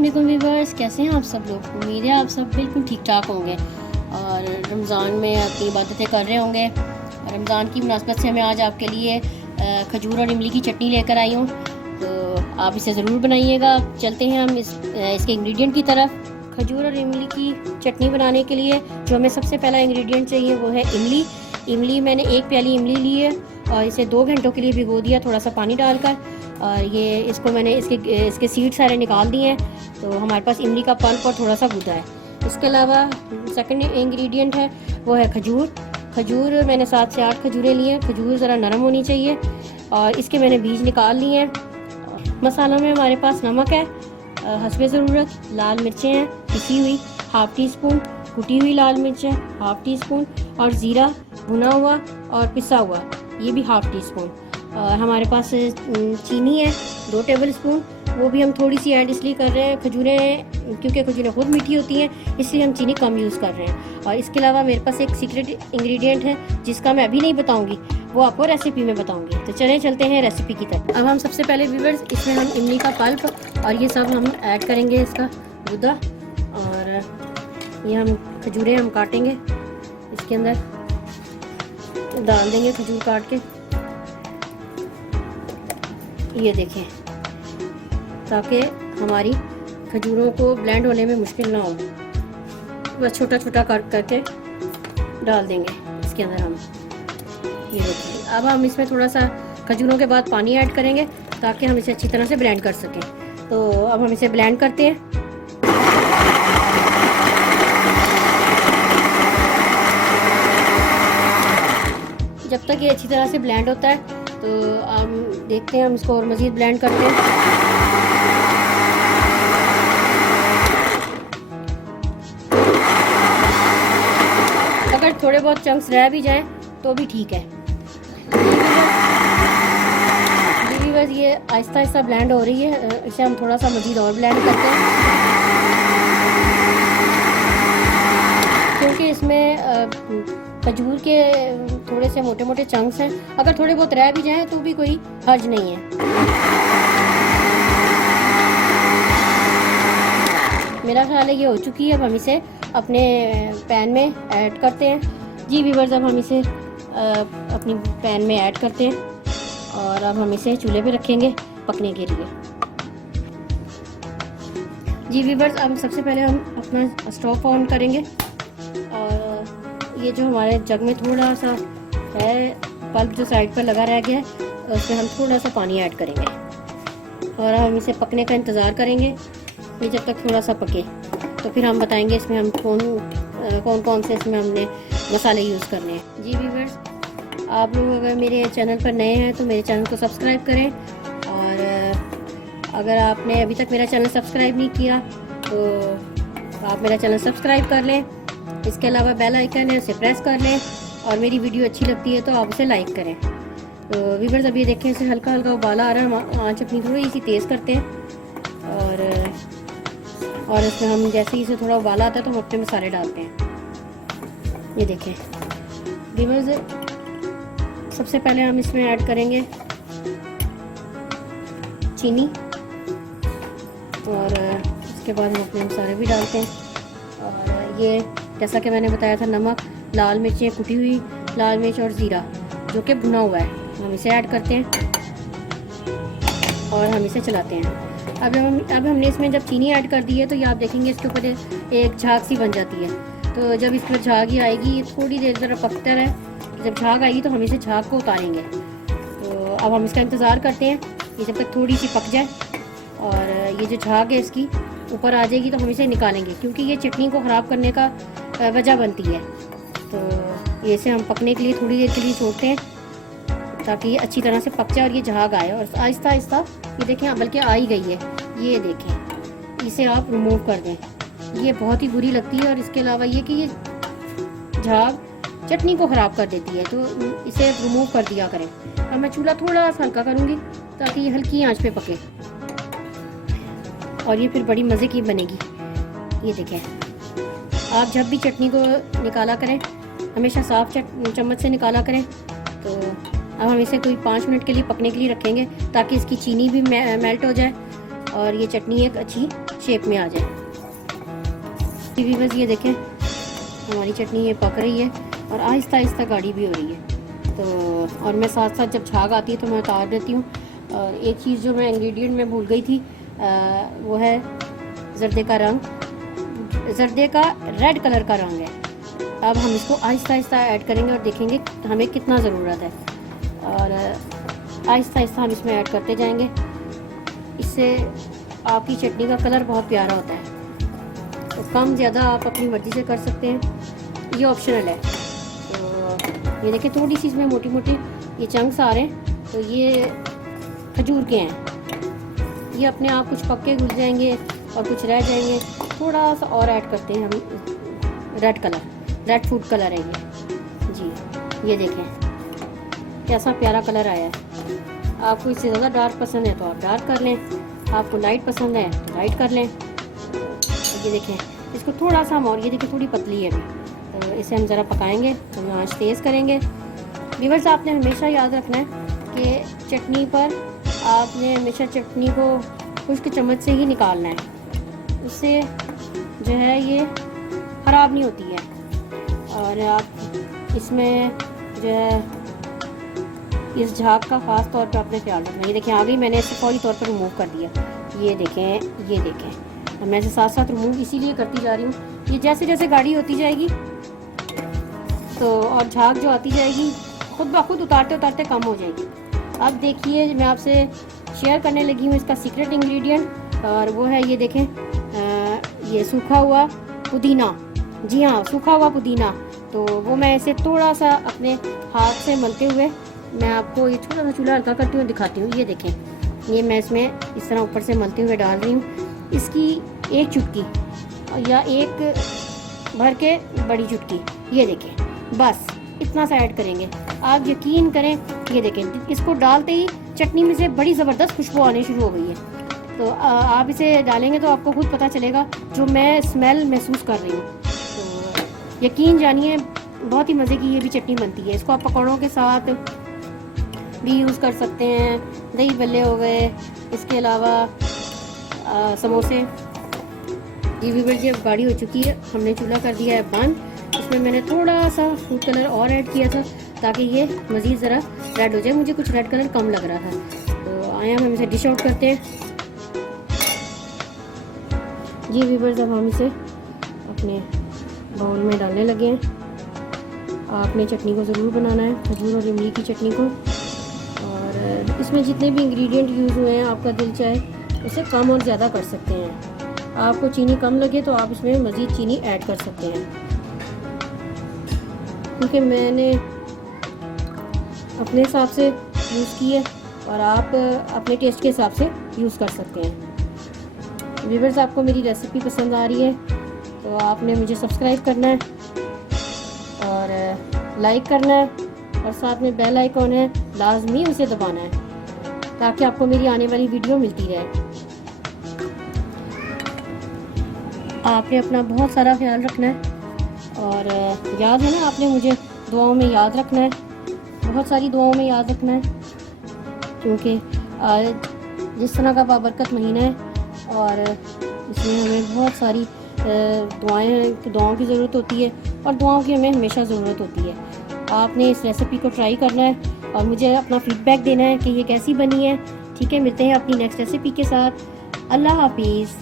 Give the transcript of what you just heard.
अस्सलाम व्यूवर्स, कैसे हैं आप सब लोग। उम्मीद है आप सब बिल्कुल ठीक ठाक होंगे और रमज़ान में अपनी इबादतें कर रहे होंगे। रमज़ान की मुनासबत से मैं आज आपके लिए खजूर और इमली की चटनी लेकर आई हूँ, तो आप इसे ज़रूर बनाइएगा। चलते हैं हम इसके इंग्रेडिएंट की तरफ। खजूर और इमली की चटनी बनाने के लिए जो हमें सबसे पहला इंग्रेडिएंट चाहिए वो है इमली। इमली मैंने 1 प्याली इमली ली है और इसे 2 घंटों के लिए भिगो दिया थोड़ा सा पानी डालकर। और ये इसको मैंने इसके सीड सारे निकाल दिए हैं, तो हमारे पास इमली का पल्प और थोड़ा सा गुदा है। इसके अलावा सेकंड इंग्रेडिएंट है वो है खजूर। खजूर मैंने 7 से 8 खजूरें ली हैं। खजूर ज़रा नरम होनी चाहिए और इसके मैंने बीज निकाल लिए हैं। मसालों में हमारे पास नमक है हस्बे ज़रूरत, लाल मिर्चें हैं पिसी हुई 1/2 टी स्पून, कुटी हुई लाल मिर्चें 1/2 टी स्पून और ज़ीरा भुना हुआ और पिसा हुआ ये भी 1/2 टी स्पून। हमारे पास चीनी है 2 टेबल स्पून, वो भी हम थोड़ी सी ऐड इसलिए कर रहे हैं क्योंकि खजूरें खुद मीठी होती हैं, इसलिए हम चीनी कम यूज़ कर रहे हैं। और इसके अलावा मेरे पास एक सीक्रेट इंग्रेडिएंट है जिसका मैं अभी नहीं बताऊंगी, वो आपको रेसिपी में बताऊंगी। तो चलते हैं रेसिपी की तरफ। अब हम सबसे पहले व्यूअर्स इसमें हम इमली का पल्प और ये सब हम ऐड करेंगे, इसका गुदा, और ये हम खजूरें हम काटेंगे इसके अंदर डाल देंगे खजूर काट के, ये देखें, ताकि हमारी खजूरों को ब्लेंड होने में मुश्किल ना हो। बस छोटा छोटा करके डाल देंगे इसके अंदर हम, ये देखिए। अब हम इसमें थोड़ा सा खजूरों के बाद पानी ऐड करेंगे ताकि हम इसे अच्छी तरह से ब्लेंड कर सकें। तो अब हम इसे ब्लेंड करते हैं। जब तक ये अच्छी तरह से ब्लेंड होता है तो हम देखते हैं, हम इसको और मज़ीद ब्लेंड करते हैं। अगर थोड़े बहुत चंक्स रह भी जाएं तो भी ठीक है। बस ये आहिस्ता आहिस्ता ब्लेंड हो रही है, इसे हम थोड़ा सा मज़ीद और ब्लेंड करते हैं क्योंकि इसमें खजूर के थोड़े से मोटे मोटे चंक्स हैं। अगर थोड़े बहुत रह भी जाएं तो भी कोई हर्ज नहीं है। मेरा ख्याल है ये हो चुकी है। अब हम इसे अपने पैन में ऐड करते हैं। जी व्यूअर्स, अब हम इसे अपनी पैन में ऐड करते हैं और अब हम इसे चूल्हे पे रखेंगे पकने के लिए। जी व्यूअर्स, अब सबसे पहले हम अपना स्टोव ऑन करेंगे और ये जो हमारे जग में थोड़ा सा है पल्प जो साइड पर लगा रह गया है, उसमें हम थोड़ा सा पानी ऐड करेंगे और हम इसे पकने का इंतज़ार करेंगे। ये जब तक थोड़ा सा पके तो फिर हम बताएंगे इसमें हम कौन से इसमें हमने मसाले यूज़ करने हैं। जी व्यूअर्स, आप लोग अगर मेरे चैनल पर नए हैं तो मेरे चैनल को सब्सक्राइब करें, और अगर आपने अभी तक मेरा चैनल सब्सक्राइब नहीं किया तो आप मेरा चैनल सब्सक्राइब कर लें। इसके अलावा बेल आइकन है, उसे प्रेस कर लें, और मेरी वीडियो अच्छी लगती है तो आप उसे लाइक करें। तो व्यूअर्स, अब ये देखें, इसे हल्का हल्का उबाला आ रहा है। हम आँच अपनी थोड़ी सी तेज़ करते हैं और इसमें हम जैसे ही इसे थोड़ा उबाला आता है तो हम अपने मसाले डालते हैं। ये देखें व्यूअर्स, सबसे पहले हम इसमें ऐड करेंगे चीनी और इसके बाद हम अपने मसाले भी डालते हैं। और ये जैसा कि मैंने बताया था, नमक, लाल मिर्चें, कुटी हुई लाल मिर्च और ज़ीरा जो कि भुना हुआ है, हम इसे ऐड करते हैं और हम इसे चलाते हैं। अब हमने इसमें जब चीनी ऐड कर दी है तो ये आप देखेंगे इसके ऊपर एक झाग सी बन जाती है। तो जब इस पर झाग ही आएगी, ये थोड़ी देर ज़रा पकता है, जब झाग आएगी तो हम इसे झाग को उतारेंगे। तो अब हम इसका इंतज़ार करते हैं ये जब तक थोड़ी सी पक जाए, और ये जो झाग है इसकी ऊपर आ जाएगी तो हम इसे निकालेंगे क्योंकि ये चटनी को ख़राब करने का वजह बनती है। तो ये इसे हम पकने के लिए थोड़ी देर के लिए छोड़ते हैं ताकि ये अच्छी तरह से पक जाए और ये झाग आए, और आहिस्ता आहिस्ता ये देखें बल्कि आ ही गई है। ये देखें, इसे आप रिमूव कर दें, ये बहुत ही बुरी लगती है। और इसके अलावा ये कि ये झाग चटनी को ख़राब कर देती है, तो इसे रिमूव कर दिया करें। अब मैं चूल्हा थोड़ा सा हल्का करूँगी ताकि ये हल्की आंच पे पके और ये फिर बड़ी मज़े की बनेगी। ये देखें, आप जब भी चटनी को निकाला करें हमेशा साफ़ चम्मच से निकाला करें। तो अब हम इसे कोई 5 मिनट के लिए पकने के लिए रखेंगे ताकि इसकी चीनी भी मेल्ट हो जाए और ये चटनी एक अच्छी शेप में आ जाए। बस ये देखें हमारी चटनी ये पक रही है और आहिस्ता आहिस्ता गाढ़ी भी हो रही है। तो और मैं साथ साथ जब झाग आती है तो मैं उतार देती हूँ। और एक चीज़ जो मैं इंग्रेडिएंट में भूल गई थी वो है जर्दे का रंग, जर्दे का रेड कलर का रंग है। अब हम इसको आहिस्ता आहिस्ता ऐड करेंगे और देखेंगे हमें कितना ज़रूरत है, और आहिस्ता आहिस्ता हम इसमें ऐड करते जाएंगे। इससे आपकी चटनी का कलर बहुत प्यारा होता है। तो कम ज़्यादा आप अपनी मर्ज़ी से कर सकते हैं, ये ऑप्शनल है। तो ये देखिए थोड़ी सी इसमें मोटी मोटी ये चंक्स आ रहे हैं, तो ये खजूर के हैं। ये अपने आप कुछ पक्के घुल जाएंगे और कुछ रह जाएंगे। थोड़ा सा और ऐड करते हैं हम red colour, red food colour है ये जी। ये देखें कैसा प्यारा कलर आया है। आपको इससे ज़्यादा डार्क पसंद है तो आप डार्क कर लें, आपको लाइट पसंद है तो लाइट कर लें। ये देखें इसको थोड़ा सा हम, और ये देखिए थोड़ी पतली है अभी, तो इसे हम ज़रा पकाएंगे। तो हम आंच तेज़ करेंगे। व्यूअर्स आपने हमेशा याद रखना है कि चटनी पर आपने हमेशा चटनी को खुश्क चम्मच से ही निकालना है, उससे जो है ये ख़राब नहीं होती है। और आप इसमें जो है इस झाग का ख़ास तौर पर अपने ख्याल रखना। ये देखें आ गई, मैंने इसे फौरी तौर पर रिमूव कर दिया। ये देखें मैं इसे साथ साथ रिमूव इसीलिए करती जा रही हूँ, ये जैसे जैसे गाढ़ी होती जाएगी तो और झाग जो आती जाएगी खुद ब खुद उतारते उतारते कम हो जाएगी। अब देखिए मैं आपसे शेयर करने लगी हूँ इसका सीक्रेट इंग्रेडिएंट, और वो है ये देखें ये सूखा हुआ पुदीना। जी हाँ, सूखा हुआ पुदीना। तो वो मैं इसे थोड़ा सा अपने हाथ से मलते हुए मैं आपको ये छोटा सा चूल्हा हल्का करती हूँ दिखाती हूँ। ये देखें ये मैं इसमें इस तरह ऊपर से मलते हुए डाल रही हूँ। इसकी एक चुटकी या एक भर के बड़ी चुटकी, ये देखें बस इतना सा ऐड करेंगे। आप यकीन करें, ये देखें इसको डालते ही चटनी में से बड़ी ज़बरदस्त खुशबू आनी शुरू हो गई है। तो आप इसे डालेंगे तो आपको खुद पता चलेगा जो मैं स्मेल महसूस कर रही हूँ। तो यकीन जानिए बहुत ही मज़े की ये भी चटनी बनती है। इसको आप पकौड़ों के साथ भी यूज़ कर सकते हैं, दही बल्ले हो गए, इसके अलावा समोसे। ये व्यूअर्स ये गाढ़ी हो चुकी है, हमने चूल्हा कर दिया है बंद। इसमें मैंने थोड़ा सा फूड कलर और ऐड किया था ताकि ये मज़ीद ज़रा रेड हो जाए। मुझे कुछ रेड कलर कम लग रहा था। तो आया हम इसे डिश आउट करते हैं। ये व्यूअर्स अब हम इसे अपने बाउल में डालने लगे हैं। आपने चटनी को ज़रूर बनाना है, खजूर और इमली की चटनी को। और इसमें जितने भी इंग्रेडिएंट यूज़ हुए हैं आपका दिल चाहे उसे कम और ज़्यादा कर सकते हैं। आपको चीनी कम लगे तो आप इसमें मज़ीद चीनी ऐड कर सकते हैं, क्योंकि मैंने अपने हिसाब से यूज़ की है और आप अपने टेस्ट के हिसाब से यूज़ कर सकते हैं। व्यूअर्स आपको मेरी रेसिपी पसंद आ रही है तो आपने मुझे सब्सक्राइब करना है और लाइक करना है, और साथ में बेल आइकॉन है लाजमी उसे दबाना है ताकि आपको मेरी आने वाली वीडियो मिलती रहे। आपने अपना बहुत सारा ख्याल रखना है, और याद है ना आपने मुझे दुआओं में याद रखना है, बहुत सारी दुआओं में याद रखना है, क्योंकि आज जिस तरह का बाबरकत महीना है और इसमें हमें बहुत सारी दुआओं की ज़रूरत होती है, और दुआओं की हमें हमेशा ज़रूरत होती है। आपने इस रेसिपी को ट्राई करना है और मुझे अपना फीडबैक देना है कि ये कैसी बनी है। ठीक है, मिलते हैं अपनी नेक्स्ट रेसिपी के साथ। अल्लाह हाफिज़।